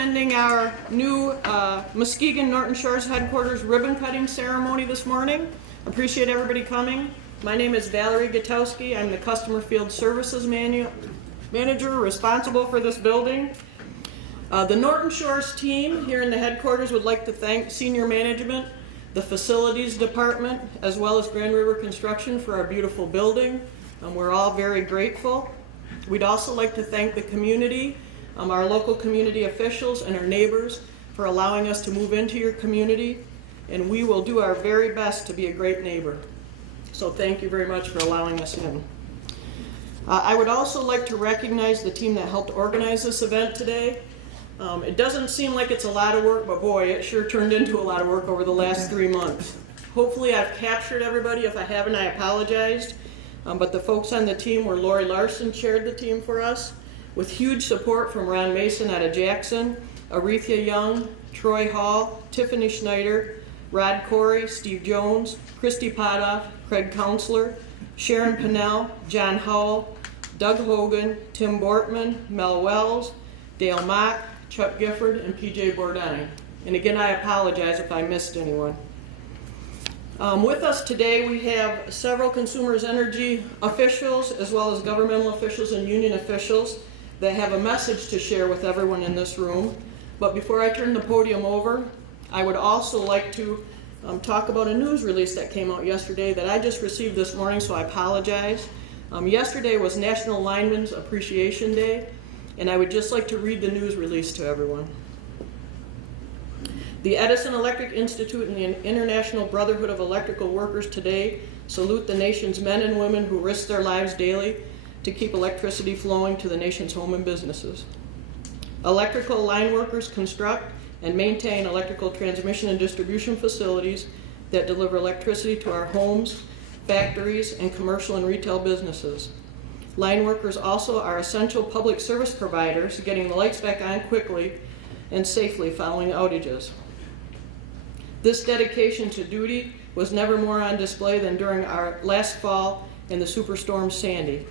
attending our new Muskegon Norton Shores headquarters ribbon cutting ceremony this morning. Appreciate everybody coming. My name is Valerie Gutowski. I'm the Customer Field Services Manager responsible for this building. The Norton Shores team here in the headquarters would like to thank senior management, the facilities department, as well as Grand River Construction for our beautiful building. We're all very grateful. We'd also like to thank the community, our local community officials and our neighbors for allowing us to move into your community, and we will do our very best to be a great neighbor. So thank you very much for allowing us in. I would also like to recognize the team that helped organize this event today. It doesn't seem like it's a lot of work, but boy, it sure turned into a lot of work over the last 3 months. Hopefully I've captured everybody. If I haven't, I apologized. But the folks on the team were Lori Larson chaired the team for us, with huge support from Ron Mason out of Jackson, Aretha Young, Troy Hall, Tiffany Schneider, Rod Corey, Steve Jones, Christy Potoff, Craig Counselor, Sharon Pinnell, John Howell, Doug Hogan, Tim Bortman, Mel Wells, Dale Mock, Chuck Gifford, and PJ Bordine. And again, I apologize if I missed anyone. With us today, we have several Consumers Energy officials, as well as governmental officials and union officials that have a message to share with everyone in this room. But before I turn the podium over, I would also like to talk about a news release that came out yesterday that I just received this morning, so I apologize. Yesterday was National Lineman's Appreciation Day, and I would just like to read the news release to everyone. The Edison Electric Institute and the International Brotherhood of Electrical Workers today salute the nation's men and women who risk their lives daily to keep electricity flowing to the nation's home and businesses. Electrical line workers construct and maintain electrical transmission and distribution facilities that deliver electricity to our homes, factories, and commercial and retail businesses. Line workers also are essential public service providers, getting the lights back on quickly and safely following outages. This dedication to duty was never more on display than during our last fall in the Superstorm Sandy.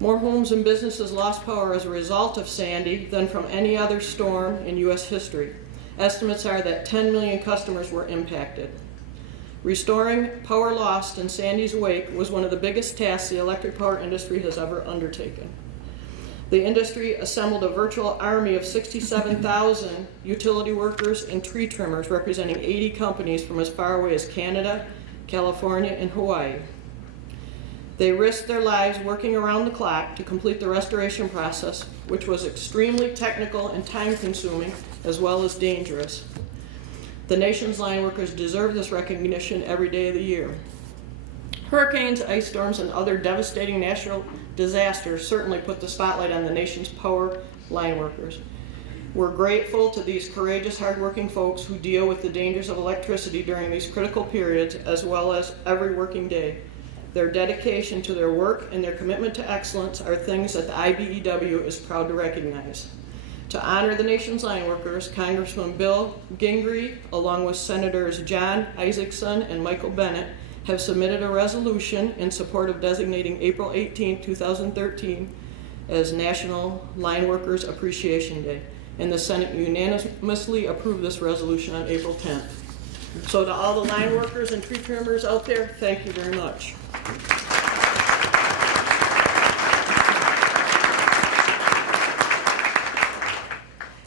More homes and businesses lost power as a result of Sandy than from any other storm in U.S. history. Estimates are that 10 million customers were impacted. Restoring power lost in Sandy's wake was one of the biggest tasks the electric power industry has ever undertaken. The industry assembled a virtual army of 67,000 utility workers and tree trimmers representing 80 companies from as far away as Canada, California, and Hawaii. They risked their lives working around the clock to complete the restoration process, which was extremely technical and time-consuming, as well as dangerous. The nation's line workers deserve this recognition every day of the year. Hurricanes, ice storms, and other devastating natural disasters certainly put the spotlight on the nation's power line workers. We're grateful to these courageous, hardworking folks who deal with the dangers of electricity during these critical periods, as well as every working day. Their dedication to their work and their commitment to excellence are things that the IBEW is proud to recognize. To honor the nation's line workers, Congressman Bill Gingrey, along with Senators John Isakson and Michael Bennet, have submitted a resolution in support of designating April 18, 2013 as National Line Workers Appreciation Day, and the Senate unanimously approved this resolution on April 10th. So to all the line workers and tree trimmers out there, thank you very much.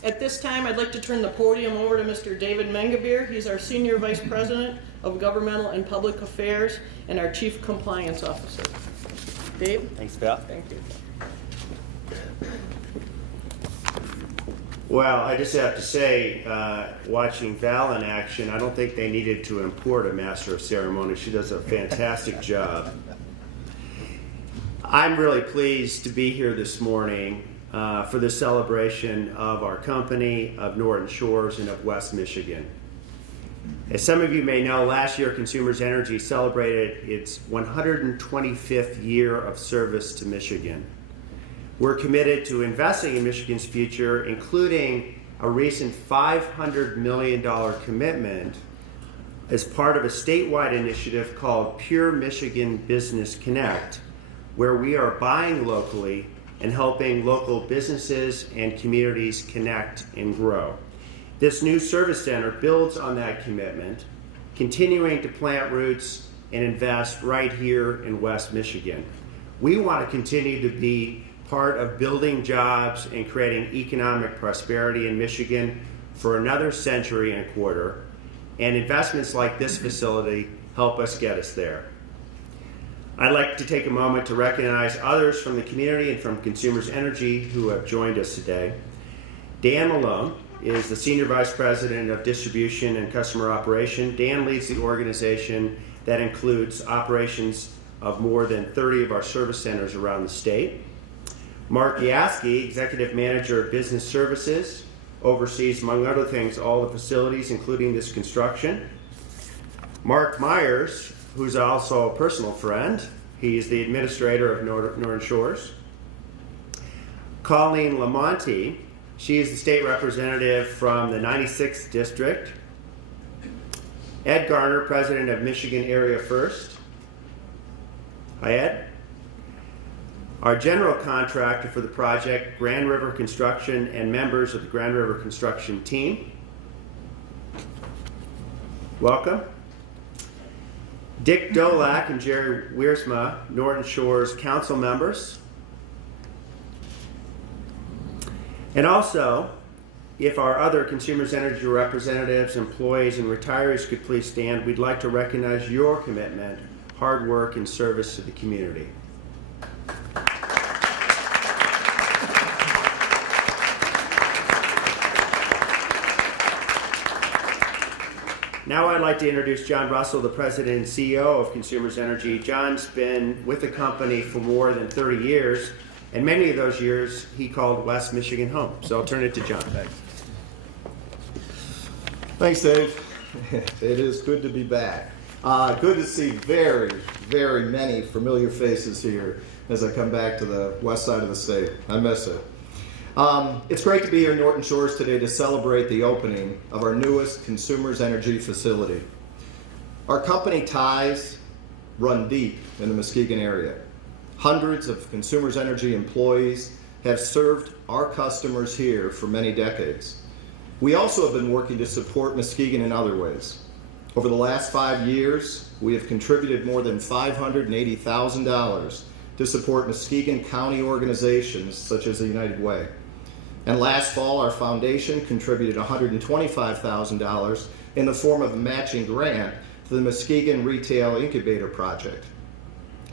At this time, I'd like to turn the podium over to Mr. David Mengebeer. He's our Senior Vice President of Governmental and Public Affairs and our Chief Compliance Officer. Dave? Thanks, Val. Thank you. Well, I just have to say, watching Val in action, I don't think they needed to import a master of ceremony. She does a fantastic job. I'm really pleased to be here this morning for the celebration of our company, of Norton Shores, and of West Michigan. As some of you may know, last year Consumers Energy celebrated its 125th year of service to Michigan. We're committed to investing in Michigan's future, including a recent $500 million commitment as part of a statewide initiative called Pure Michigan Business Connect, where we are buying locally, and helping local businesses and communities connect and grow. This new service center builds on that commitment, continuing to plant roots and invest right here in West Michigan. We want to continue to be part of building jobs and creating economic prosperity in Michigan for another century and a quarter, and investments like this facility help us get us there. I'd like to take a moment to recognize others from the community and from Consumers Energy who have joined us today. Dan Malone is the Senior Vice President of Distribution and Customer Operation. Dan leads the organization that includes operations of more than 30 of our service centers around the state. Mark Yaski, Executive Manager of Business Services, oversees, among other things, all the facilities, including this construction. Mark Myers, who's also a personal friend, he's the administrator of Northern Shores. Colleen Lamonti, she is the state representative from the 96th District. Ed Garner, President of Michigan Area First. Hi, Ed. Our general contractor for the project, Grand River Construction, and members of the Grand River Construction team. Welcome. Dick Dolak and Jerry Wiersma, Norton Shores Council members. And also, if our other Consumers Energy representatives, employees, and retirees could please stand, we'd like to recognize your commitment, hard work, and service to the community. Now I'd like to introduce John Russell, the President and CEO of Consumers Energy. John's been with the company for more than 30 years, and many of those years he called West Michigan home. So I'll turn it to John. Thanks, Dave. It is good to be back. Good to see very, very many familiar faces here as I come back to the west side of the state. I miss it. It's great to be here in Norton Shores today to celebrate the opening of our newest Consumers Energy facility. Our company ties run deep in the Muskegon area. Hundreds of Consumers Energy employees have served our customers here for many decades. We also have been working to support Muskegon in other ways. Over the last 5 years, we have contributed more than $580,000 to support Muskegon County organizations such as the United Way. And last fall, our foundation contributed $125,000 in the form of a matching grant to the Muskegon Retail Incubator Project.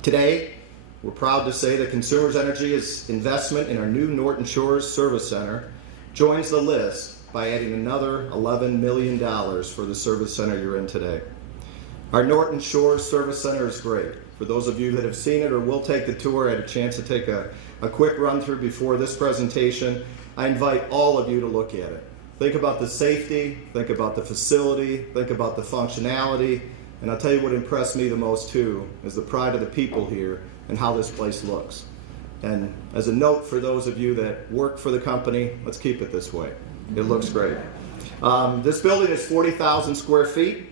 Today, we're proud to say that Consumers Energy's investment in our new Norton Shores Service Center joins the list by adding another $11 million for the service center you're in today. Our Norton Shores Service Center is great. For those of you that have seen it or will take the tour, I had a chance to take a quick run through before this presentation. I invite all of you to look at it. Think about the safety, think about the facility, think about the functionality, and I'll tell you what impressed me the most too is the pride of the people here and how this place looks. And as a note for those of you that work for the company, let's keep it this way. It looks great. This building is 40,000 square feet.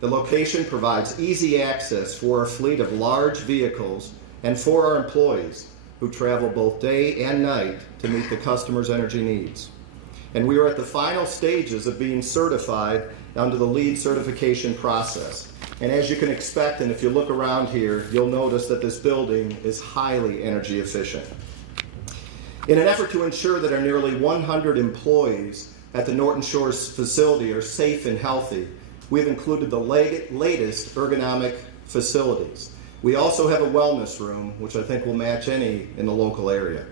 The location provides easy access for our fleet of large vehicles and for our employees who travel both day and night to meet the customer's energy needs. And we are at the final stages of being certified under the LEED certification process. And as you can expect, and if you look around here, you'll notice that this building is highly energy efficient. In an effort to ensure that our nearly 100 employees at the Norton Shores facility are safe and healthy, we've included the latest ergonomic facilities. We also have a wellness room, which I think will match any in the local area.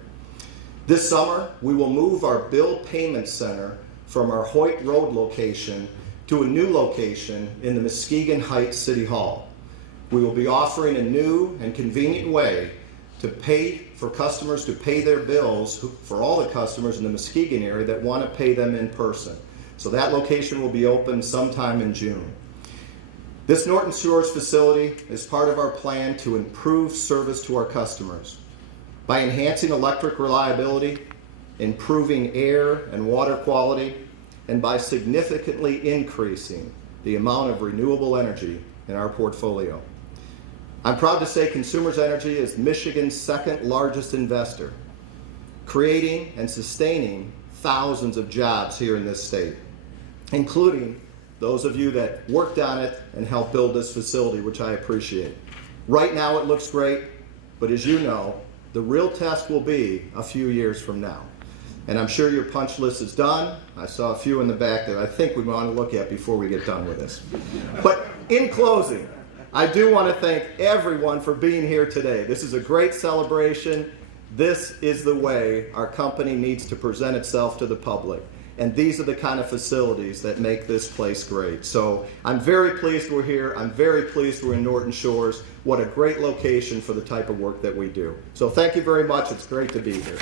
This summer, we will move our bill payment center from our Hoyt Road location to a new location in the Muskegon Heights City Hall. We will be offering a new and convenient way to pay for customers to pay their bills for all the customers in the Muskegon area that want to pay them in person. So that location will be open sometime in June. This Norton Shores facility is part of our plan to improve service to our customers by enhancing electric reliability, improving air and water quality, and by significantly increasing the amount of renewable energy in our portfolio. I'm proud to say Consumers Energy is Michigan's second largest investor, creating and sustaining thousands of jobs here in this state, including those of you that worked on it and helped build this facility, which I appreciate. Right now it looks great, but as you know, the real test will be a few years from now. And I'm sure your punch list is done. I saw a few in the back that I think we want to look at before we get done with this. But in closing, I do want to thank everyone for being here today. This is a great celebration. This is the way our company needs to present itself to the public. And these are the kind of facilities that make this place great. So I'm very pleased we're here. I'm very pleased we're in Norton Shores. What a great location for the type of work that we do. So thank you very much. It's great to be here.